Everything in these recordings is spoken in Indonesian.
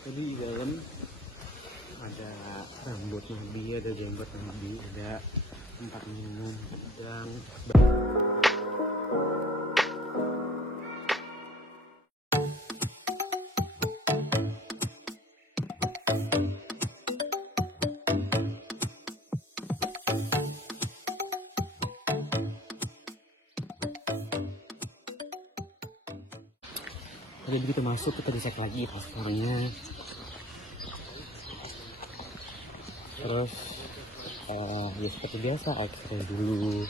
Jadi di dalam ada rambut Nabi, ada jenggot Nabi, ada tempat minum, udang. Jadi begitu masuk kita dicek lagi paspornya. Terus ya seperti biasa X-ray dulu.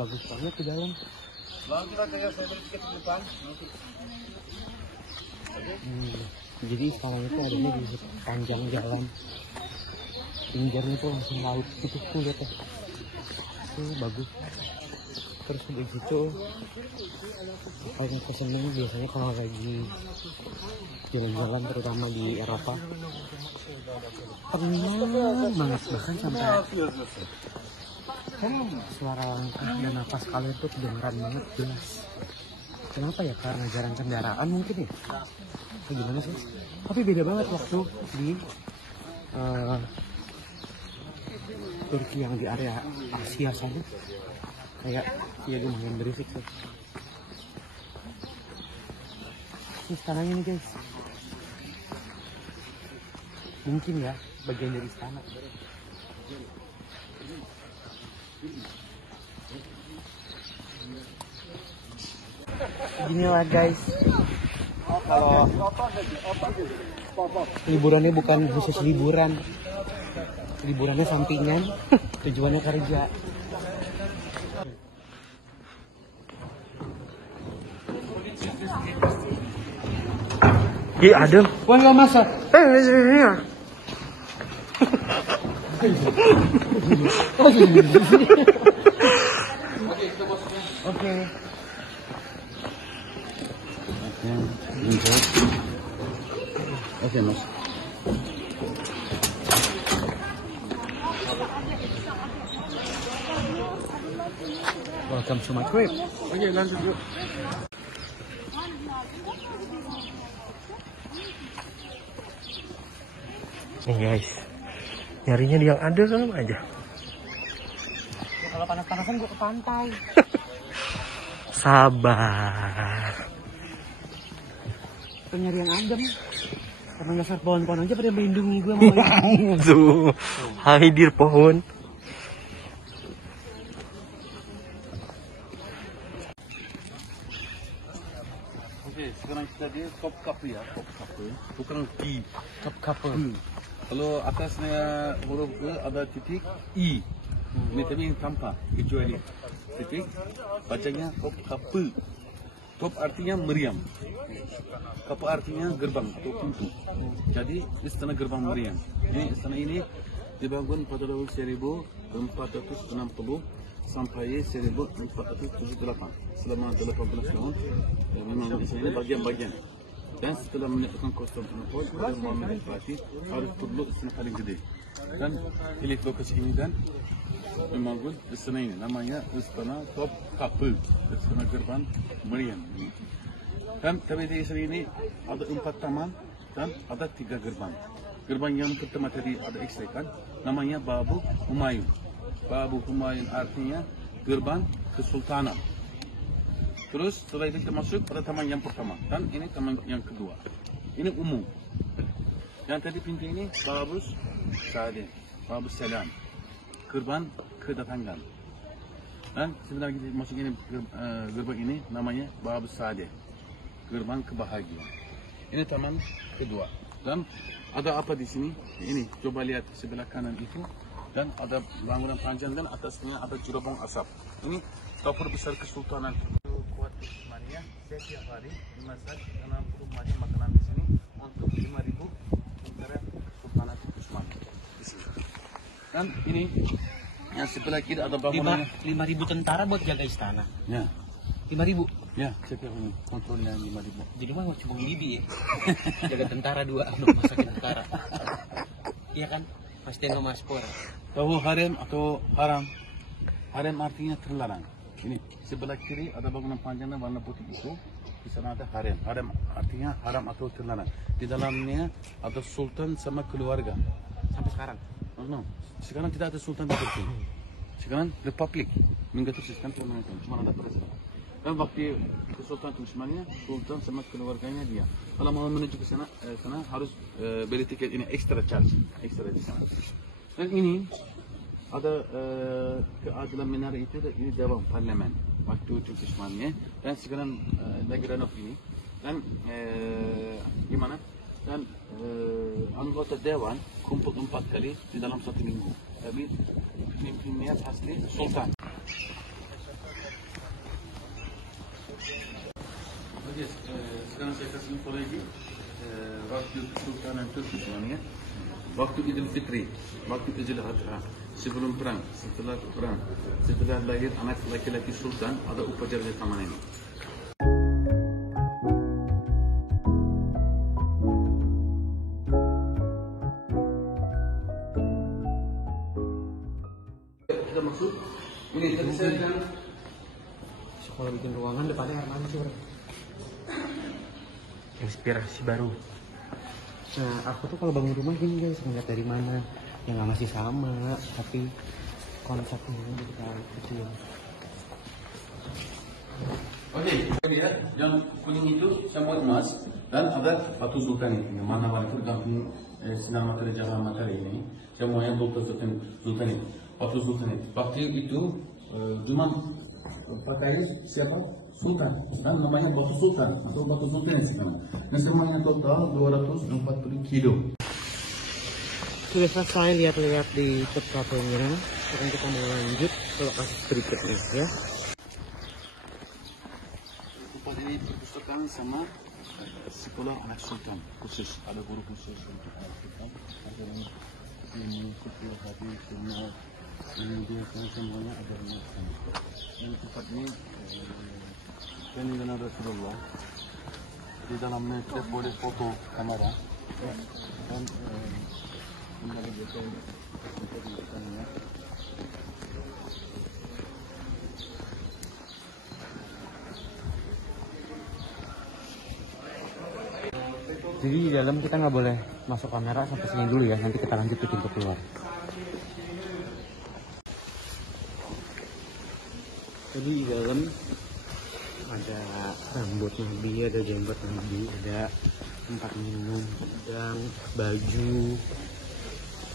Bagus banget di dalam. Jadi sekarang itu adanya di panjang jalan. Pinggirnya tuh langsung laut gitu tuh, lihat ya. Tuh bagus. Terus di situ paling keseneng biasanya kalau lagi jalan-jalan terutama di Eropa tenang banget, bahkan sampai suara langkah dan nafas kalian tuh kedengeran banget jelas. Kenapa ya? Karena jarang kendaraan mungkin ya? Atau gimana sih? Tapi beda banget waktu di Turki yang di area Asia sana. Kayak ya lumayan berisik sih. Ini istananya nih guys. Mungkin ya bagian dari istana. Inilah guys. Kalau liburannya bukan khusus liburan. Liburannya sampingan, tujuannya kerja. Iya ada. Wah nggak masak. Ini. Oke. Oke mas. Welcome to my crib. Oke lanjut yuk. Nih guys, nyarinya di yang ada sama aja. Ya, kalau panas-panasan gue ke pantai. Sabar. Kita nyari yang adem. Karena nggak pohon-pohon aja pada melindungi gue. Tuh, hadir pohon. Oke, sekarang kita di Topkapi ya, Topkapi. Bukan T, Topkapi. Kalau atasnya huruf G ada titik I. Ini tapi tanpa kecuali titik. Bacanya Topkapi. Top artinya meriam. Kapu artinya gerbang atau pintu. Jadi istana gerbang meriam. Ini istana ini dibangun pada tahun 1460 sampai 1478. Selama 18 tahun. Dan memang istana ini bagian-bagian. Dan setelah menyatukan Konstantinopel pada Muhammad Al-Fatih harus perlu istana paling gede. Dan pilih lokasi ini dan membangun istana ini. Namanya Istana Topkapi, istana gerbang meriam. Dan tapi di istana ini ada 4 taman dan ada 3 gerbang. Gerbang yang pertama tadi ada X kan, namanya Babu Humayun. Babu Humayun artinya gerbang kesultanan. Terus setelah itu kita masuk pada taman yang pertama dan ini taman yang kedua. Ini umum. Yang tadi pintu ini Babus Sade, Babus Selam, gerbang kedatangan. Dan sebenarnya kita masuk ini gerbang ini namanya Babus Sade, gerbang kebahagiaan. Ini taman kedua. Dan ada apa di sini? Ini coba lihat sebelah kanan itu dan ada bangunan panjang dan atasnya ada jurabong asap. Ini dapur besar kesultanan. Mania setiap hari dimasak 60 macam makanan di sini untuk 5.000 tentara Sultan Usman di sini. Dan ini yang sebelah kiri ada bangunan 5.000 tentara buat jaga istana. Ya. 5.000. Ya, setiap ini kontrolnya 5.000. Jadi mah cuma bibi ya. Jaga tentara 2 untuk masakin tentara. Iya kan? Pasti no maspor. Tahu harem atau haram? Harem artinya terlarang. Ini sebelah kiri ada bangunan panjang warna putih itu di sana ada harem. Harem artinya haram atau terlarang. Di dalamnya ada sultan sama keluarga. Sampai sekarang. Oh, no. Sekarang tidak ada sultan di Turki. Sekarang republik mengatur sistem pemerintahan. Cuma ada presiden. Dan waktu Sultan itu sebenarnya Sultan sama keluarganya dia. Kalau mau menuju ke sana, harus beli tiket ini extra charge, extra di sana. Dan ini ada keadilan menara itu ini dewan parlemen waktu itu sebenarnya. Dan sekarang lagi renov ini. Dan gimana? Dan anggota dewan kumpul 4 kali di dalam 1 minggu. Tapi pemimpinnya asli Sultan. Oke, sekarang saya kasih info lagi. Waktu Sultanan Turki sebenarnya, waktu Idul Fitri, waktu Idul Adha, sebelum perang, setelah perang, setelah lahir anak laki-laki Sultan, ada upacara di taman ini. Kita masuk, ini tadi saya bilang, Sekolah bikin ruangan depannya air mancur. Inspirasi baru. Nah, aku tuh kalau bangun rumah gini guys, ngeliat dari mana, ya nggak masih sama, tapi konsepnya gitu kan kecil. Oke, kita lihat yang kuning itu semua emas dan ada batu sultan ini. Yang mana itu gantung sinar materi jahar materi ini. Semuanya sultan itu. Batu sultan itu. Waktu itu cuma pakai siapa? Sultan. Dan namanya batu sultan atau batu sultan sekarang. Dan semuanya total 240 kilo. Sudah selesai lihat-lihat di tempatnya. Sekarang kita mau lanjut ke lokasi berikutnya ya. Tempat ini perpustakaan sama sekolah anak sultan khusus. Ada guru khusus untuk anak sultan. Ada ini sekolah hadis semua. Ini dia semuanya ada di sana. Dan tempat ini peninggalan Rasulullah. Di dalamnya kita boleh foto kamera. Dan kembali biasa untuk di sana. Jadi di dalam kita nggak boleh masuk kamera sampai sini dulu ya. Nanti kita lanjut ke pintu keluar. Jadi di dalam ada rambut Nabi, ada jenggot Nabi, ada tempat minum, pedang, baju,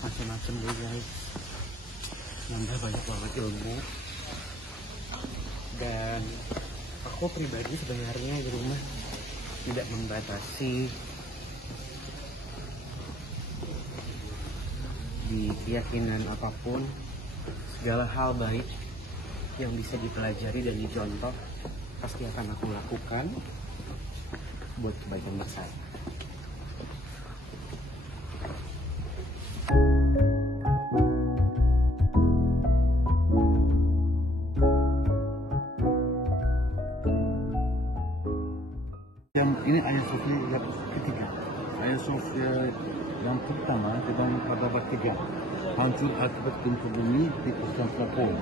macam-macam deh guys. Nambah banyak banget ilmu. Dan aku pribadi sebenarnya di rumah tidak membatasi di keyakinan apapun. Segala hal baik yang bisa dipelajari dan dicontoh pasti akan aku lakukan buat kebaikan bersama. Yang ini Hagia Sophia yang ketiga. Hagia Sophia yang pertama dibangun pada abad 3. Hancur akibat gempa bumi di Konstantinopel.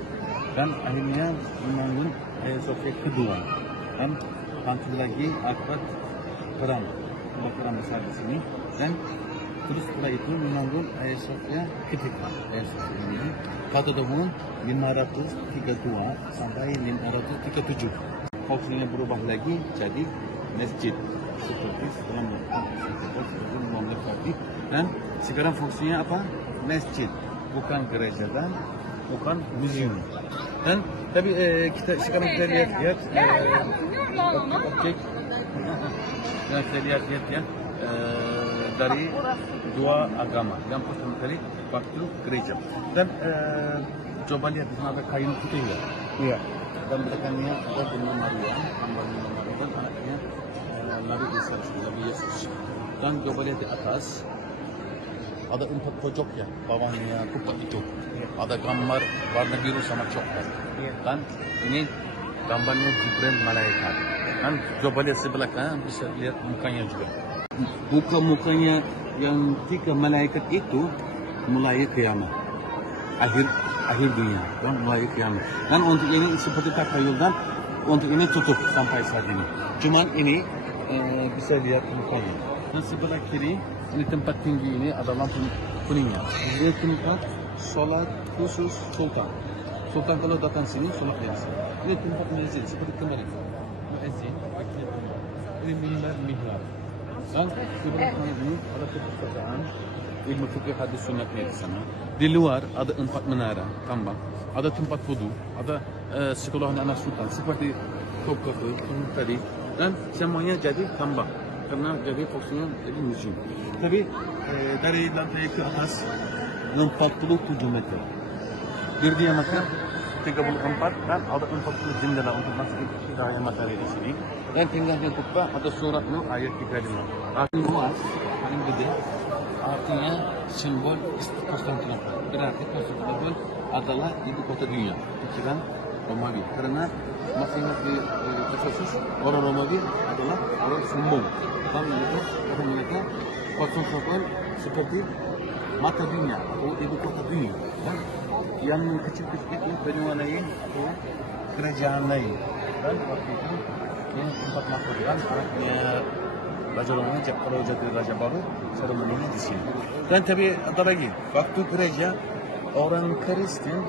Dan akhirnya membangun Hagia Sophia kedua. Dan hancur lagi akibat perang besar di sini. Dan terus setelah itu membangun Hagia Sophia ketiga. Hagia Sophia ini pada tahun 532 sampai 537. Fungsinya berubah lagi jadi masjid seperti setelah memlengkapi. Dan sekarang fungsinya apa? Masjid, bukan gereja dan bukan museum. Dan tapi sekarang kita lihat objek yang saya lihat ya dari dua agama. Yang pertama kali waktu gereja. Dan coba lihat di sana ada kain putih ya. Iya. Dan belakangnya ada Bunda Maria, dan anaknya Nabi Isa, Nabi Yesus. Dan coba lihat di atas ada 4 pojok ya, bawahnya kupat itu. Ada gambar warna biru sama coklat. Dan ini gambarnya Jibril malaikat. Dan coba lihat sebelah kanan bisa lihat mukanya juga. Muka-mukanya yang 3 malaikat itu mulai kiamat. Akhir dunia dan mulai kiamat. Dan untuk ini seperti takayul dan untuk ini tutup sampai saat ini. Cuman ini bisa lihat mukanya. Dan sebelah kiri ini tempat tinggi ini ada lampu kuningnya. Ini tempat sholat khusus sultan. Sultan kalau datang sini sholat biasa. Ini tempat muezzin seperti kemarin. Muezzin, ini mihrab. Dan sebelah kanan ini ada perpustakaan ilmu fikih hadis sunnahnya di sana. Di luar ada 4 menara tambang, ada tempat wudu, ada sekolah anak sultan seperti Topkapı tadi, dan semuanya jadi tambang karena jadi fungsinya jadi museum. Tapi dari lantai ke atas 47 meter, di diameter 34 dan ada 40 jendela untuk masuk ke cahaya matahari di sini. Dan tinggalnya kubah ada suratnya ayat 35. Arti luas paling gede artinya simbol Konstantinopel. Berarti Konstantinopel adalah ibu kota dunia pikiran Romawi. Karena masing-masing khusus orang Romawi adalah orang sombong. Dan mereka Konstantinopel seperti mata dunia atau ibu kota dunia. Dan yang kecil-kecil itu berwarnai atau kerajaan lain. Dan waktu itu ini tempat maklukan Raja Romawi kalau jadi Raja baru seremoninya di sini. Dan tapi ada lagi waktu gereja orang Kristen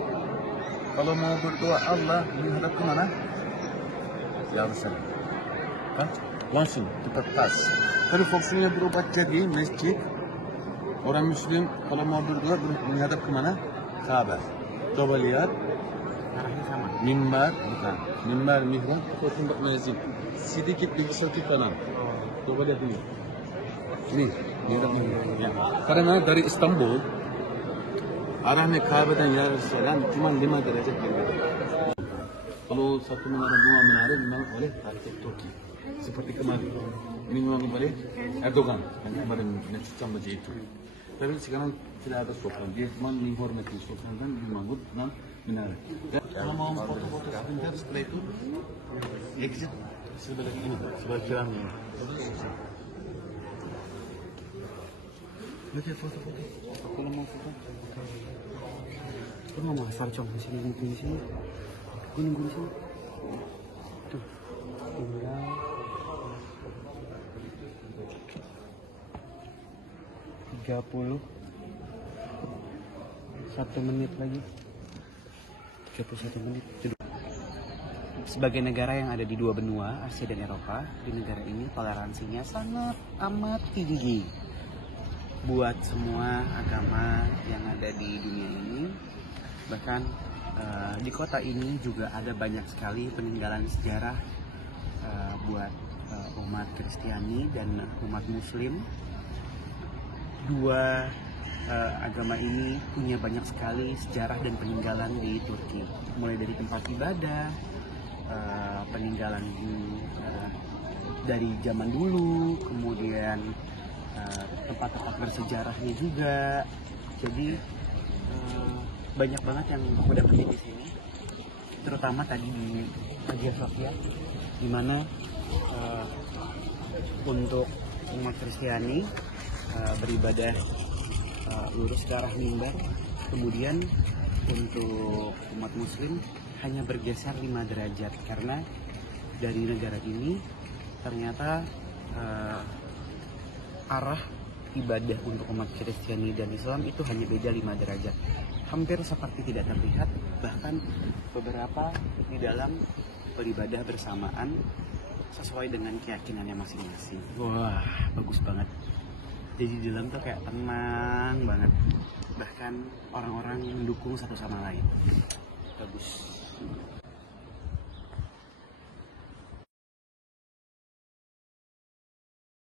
kalau mau berdoa Allah menghadap ke mana? Yerusalem. Kan? Langsung tepat pas. Tapi fungsinya berubah jadi masjid. Orang Muslim kalau mau berdoa menghadap ke mana? Ka'bah. Coba lihat. Arahnya sama. Mimbar, bukan. Mimbar, mihrab, atau tempat muezzin. Sedikit di sebelah kanan. Coba lihat ini. Ini, ya. Karena dari Istanbul, arahnya Ka'bah dan Yerusalem cuma 5 derajat berbeda. Kalau satu menara, 2 menara memang oleh Turki. Seperti kemarin. Ini memang oleh Erdogan. Yang kemarin mencucang baju itu. Tapi sekarang tidak ada sultan. Dia cuma menghormati sultan dan dibangun dan menara. Dan kalau mau foto-foto sebentar setelah itu, exit sebelah ini, sebelah kiri. Lihat foto-foto. Kalau mau foto, Lu nggak mau asal cong di sini, di sini. Gue nunggu di sini. Tuh, tinggal 31 menit lagi. 31 menit. Sebagai negara yang ada di 2 benua, Asia dan Eropa, di negara ini toleransinya sangat amat tinggi buat semua agama yang ada di dunia ini. Bahkan di kota ini juga ada banyak sekali peninggalan sejarah buat umat Kristiani dan umat Muslim. Dua agama ini punya banyak sekali sejarah dan peninggalan di Turki, mulai dari tempat ibadah, peninggalan dari zaman dulu, kemudian tempat-tempat bersejarahnya juga. Jadi banyak banget yang aku dapetin di sini, terutama tadi di Hagia Sophia, di mana untuk umat Kristiani beribadah lurus ke arah mimbar, kemudian untuk umat Muslim hanya bergeser 5 derajat karena dari negara ini ternyata arah ibadah untuk umat Kristiani dan Islam itu hanya beda 5 derajat, hampir seperti tidak terlihat, bahkan beberapa di dalam beribadah bersamaan sesuai dengan keyakinannya masing-masing. Wah, bagus banget. Jadi di dalam tuh kayak tenang banget, bahkan orang-orang mendukung satu sama lain. Bagus.